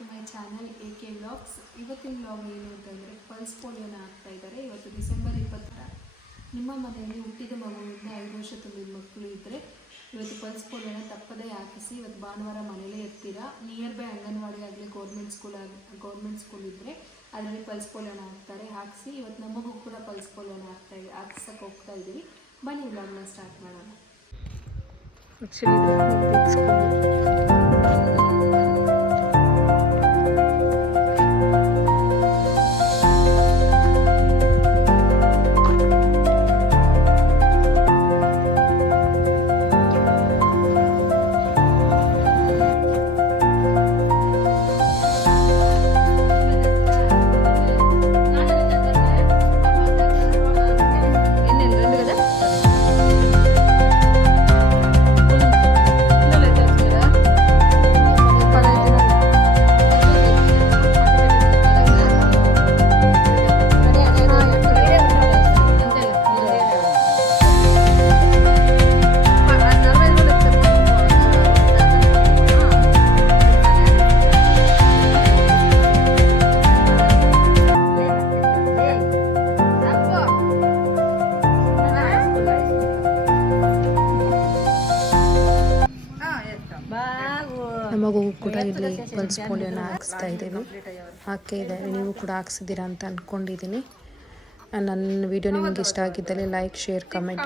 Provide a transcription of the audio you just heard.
To my channel AK vlogs. ಇವತ್ತಿನ vlog ಏನು ಅಂತಂದರೆ ಪಲ್ಸ್ ಪೋಲಿಯೋನ ಹಾಕ್ತಾ ಇದ್ದಾರೆ. ಇವತ್ತು ಡಿಸೆಂಬರ್ 20. ನಿಮ್ಮ ಮನೆಯಲ್ಲಿ ಹುಟ್ಟಿದ ಮಗುವಿಂದ 5 ವರ್ಷ ತುಂಬಿದ ಮಕ್ಕಳು ಇದ್ದರೆ ಇವತ್ತು ಪಲ್ಸ್ ಪೋಲಿಯೋನ ತಪ್ಪದೇ ಹಾಕಿಸಿ. ಇವತ್ತು ಭಾನುವಾರ ಮನೇಲೇ ಇರ್ತೀರಾ, ನಿಯರ್ ಬೈ ಅಂಗನವಾಡಿ ಆಗಲಿ ಗೌರ್ಮೆಂಟ್ ಸ್ಕೂಲ್ ಇದ್ದರೆ ಅದರಲ್ಲಿ ಪಲ್ಸ್ ಪೋಲಿಯೋನ ಹಾಕಿಸಿ. ಇವತ್ತು ನಮಗೂ ಕೂಡ ಪಲ್ಸ್ ಪೋಲಿಯೋನ ಹಾಕ್ಸಕ್ಕೆ ಹೋಗ್ತಾ ಇದ್ದೀವಿ. ಬನ್ನಿ ವ್ಲಾಗ್ನ ಸ್ಟಾರ್ಟ್ ಮಾಡೋಣ. ನಮಗೂ ಕೂಡ ಇಲ್ಲಿ ಪಲ್ಸ್ ಪೋಲಿಯೋನ ಹಾಕಿಸ್ತಾ ಇದ್ದೀವಿ. ಹಾಕಿದ್ದಾರೆ, ನೀವು ಕೂಡ ಹಾಕ್ಸಿದ್ದೀರಾ ಅಂತ ಅಂದ್ಕೊಂಡಿದ್ದೀನಿ. ನನ್ನ ವಿಡಿಯೋ ನಿಮಗೆ ಇಷ್ಟ ಆಗಿದ್ದಲ್ಲಿ ಲೈಕ್, ಶೇರ್, ಕಮೆಂಟ್